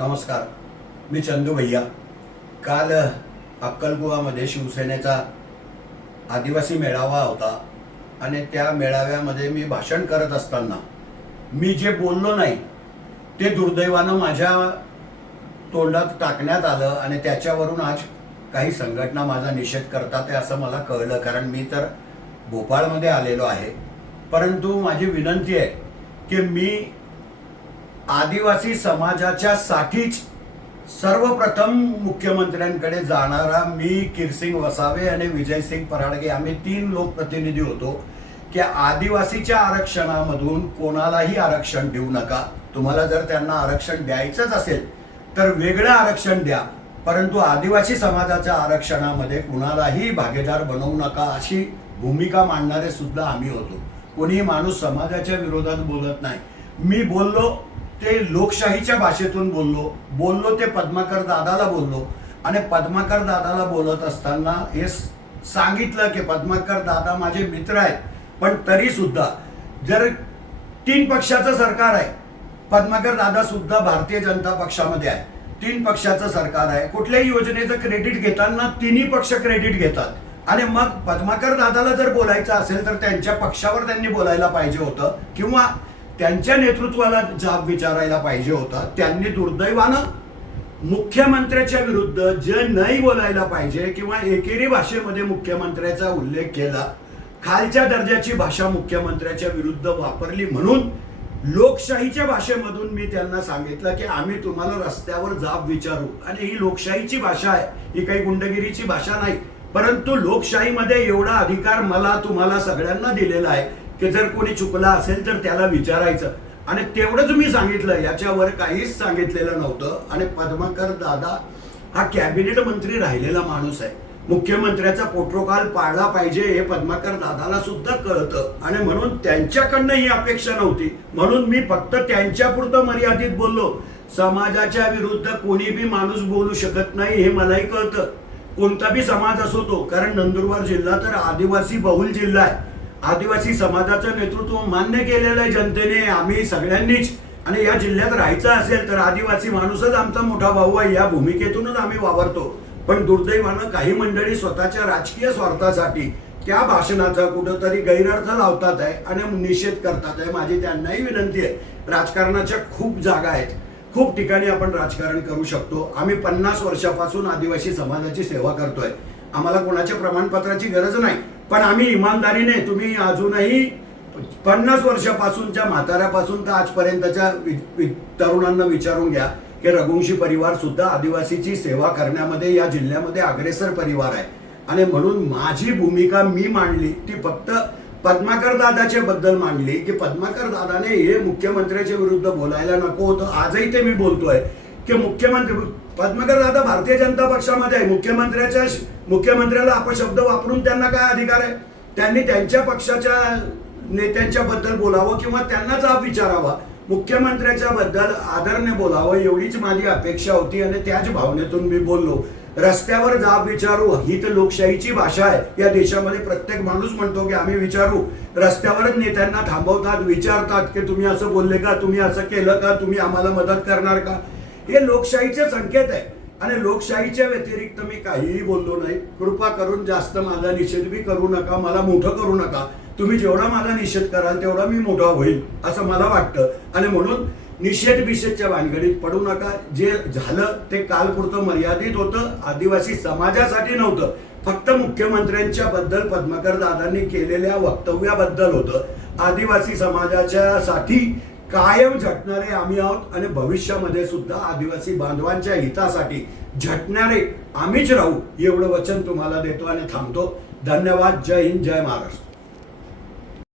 नमस्कार. मी चंदू भैया. काल अक्कलकुवामध्ये शिवसेनेचा आदिवासी मेळावा होता आणि त्या मेळाव्यामध्ये मी भाषण करत असताना मी जे बोललो नाही ते दुर्दैवानं माझ्या तोंडात टाकण्यात आलं आणि त्याच्यावरून आज काही संघटना माझा निषेध करतात आहे असं मला कळलं. कारण मी तर भोपाळमध्ये आलेलो आहे. परंतु माझी विनंती आहे की मी आदिवासी समाजाच्या साठीच सर्वप्रथम मुख्यमंत्र्यांकडे जाणारा मी किरसिंग वसावे आणि विजयसिंग पराडगे. आम्ही तीन लोकप्रतिनिधी होतो की आदिवासीच्या आरक्षणामधून कोणालाही आरक्षण देऊ नका. तुम्हाला जर त्यांना आरक्षण द्यायचंच असेल तर वेगळं आरक्षण द्या. परंतु आदिवासी समाजाच्या आरक्षणामध्ये कुणालाही भागीदार बनवू नका अशी भूमिका मांडणारे सुद्धा आम्ही होतो. कोणीही माणूस समाजाच्या विरोधात बोलत नाही. मी बोललो ते लोकशाहीच्या भाषेतून बोललो बोललो ते पद्माकर दादाला बोललो. आणि पद्माकर दादाला बोलत असताना हे सांगितलं की पद्माकर दादा माझे मित्र आहेत पण तरी सुद्धा जर तीन पक्षाचं सरकार आहे पद्माकर दादा सुद्धा भारतीय जनता पक्षामध्ये आहे. तीन पक्षाचं सरकार आहे. कुठल्याही योजनेचं क्रेडिट घेताना तिन्ही पक्ष क्रेडिट घेतात. आणि मग पद्माकर दादाला जर बोलायचं असेल तर त्यांच्या पक्षावर त्यांनी बोलायला पाहिजे होतं. किंवा त्यांच्या नेतृत्वाला जाब विचारायला पाहिजे होता. त्यांनी दुर्दैवानं मुख्यमंत्र्याच्या विरुद्ध जे नाही बोलायला पाहिजे किंवा एकेरी भाषेमध्ये मुख्यमंत्र्याचा उल्लेख केला खालच्या दर्जाची भाषा मुख्यमंत्र्याच्या विरुद्ध वापरली म्हणून लोकशाहीच्या भाषेमधून मी त्यांना सांगितलं की आम्ही तुम्हाला रस्त्यावर जाब विचारू. आणि ही लोकशाहीची भाषा आहे ही काही गुंडगिरीची भाषा नाही परंतु लोकशाहीमध्ये एवढा अधिकार मला तुम्हाला सगळ्यांना दिलेला आहे. की जर कोणी चुकला असेल तर त्याला विचारायचं. आणि तेवढंच मी सांगितलं याच्यावर काहीच सांगितलेलं नव्हतं. आणि पद्माकर दादा हा कॅबिनेट मंत्री राहिलेला माणूस आहे. मुख्यमंत्र्याचा पोट्रोकाल पाळला पाहिजे हे पद्माकर दादाला सुद्धा कळतं. आणि म्हणून त्यांच्याकडनं ही अपेक्षा नव्हती. म्हणून मी फक्त त्यांच्यापुरतं मर्यादित बोललो. समाजाच्या विरुद्ध कोणी बी माणूस बोलू शकत नाही हे मलाही कळतं. कोणता बी समाज असो तो कारण नंदुरबार जिल्हा तर आदिवासी बहुल जिल्हा आहे. आदिवासी समाजाचं नेतृत्व मान्य केलेलं आहे जनतेने आम्ही सगळ्यांनीच. आणि या जिल्ह्यात राहायचं असेल तर आदिवासी माणूसच आमचा मोठा भाऊ आहे या भूमिकेतूनच आम्ही वावरतो. पण दुर्दैवानं काही मंडळी स्वतःच्या राजकीय स्वार्थासाठी त्या भाषणाचा कुठंतरी गैरअर्थ लावतात आहे आणि निषेध करतात आहे. माझी त्यांनाही विनंती आहे राजकारणाच्या खूप जागा आहेत. खूप ठिकाणी आपण राजकारण करू शकतो. आम्ही पन्नास वर्षापासून आदिवासी समाजाची सेवा करतोय. आम्हाला कोणाच्या प्रमाणपत्राची गरज नाही. पण आम्ही इमानदारीने तुम्ही अजूनही पन्नास वर्षापासूनच्या म्हाताऱ्यापासून तर आजपर्यंतच्या वि- तरुणांना विचारून घ्या की रघुवंशी परिवार सुद्धा आदिवासीची सेवा करण्यामध्ये या जिल्ह्यामध्ये अग्रेसर परिवार आहे. आणि म्हणून माझी भूमिका मी मांडली ती फक्त पद्माकर दादाच्या बद्दल मांडली की पद्माकर दादाने हे मुख्यमंत्र्याच्या विरुद्ध बोलायला नको होतं. आजही ते मी बोलतोय की मुख्यमंत्री पद्मकर दादा भारतीय जनता पक्षामध्ये आहे. मुख्यमंत्र्याच्या मुख्यमंत्र्याला अपशब्द वापरून त्यांना काय अधिकार आहे? त्यांनी त्यांच्या पक्षाच्या नेत्यांच्या बद्दल बोलावं किंवा त्यांना जाब विचारावा? मुख्यमंत्र्याच्या बद्दल आदरने बोलावं एवढीच माझी अपेक्षा होती आणि त्याच भावनेतून मी बोललो. रस्त्यावर जाब विचारू. ही तर लोकशाहीची भाषा आहे. या देशामध्ये प्रत्येक माणूस म्हणतो की आम्ही विचारू. रस्त्यावरच नेत्यांना थांबवतात विचारतात की तुम्ही असं बोलले का? तुम्ही असं केलं का? तुम्ही आम्हाला मदत करणार का? हे लोकशाहीचे संकेत आहे. आणि लोकशाहीच्या व्यतिरिक्त मी काहीही बोललो नाही. कृपा करून जास्त माझा निषेध बी करू नका. मला मोठं करू नका. तुम्ही जेवढा माझा निषेध कराल तेवढा मी मोठा होईल असं मला वाटतं. आणि म्हणून निषेध बिषेधच्या भानगडीत पडू नका. जे झालं ते कालपुरतं मर्यादित होतं. आदिवासी समाजासाठी नव्हतं. फक्त मुख्यमंत्र्यांच्या बद्दल पद्मकर दादांनी केलेल्या वक्तव्याबद्दल होतं. आदिवासी समाजाच्या साठी कायम झटणारे आम्ही आहोत आणि भविष्यामध्ये सुद्धा आदिवासी बांधवांच्या हितासाठी झटणारे आम्हीच राहू एवढं वचन तुम्हाला देतो आणि थांबतो. धन्यवाद. जय हिंद जय महाराष्ट्र.